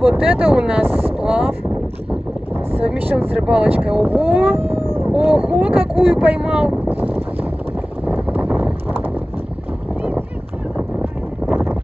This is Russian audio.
Вот это у нас сплав. Совмещен с рыбалочкой. Ого! Ого, какую поймал!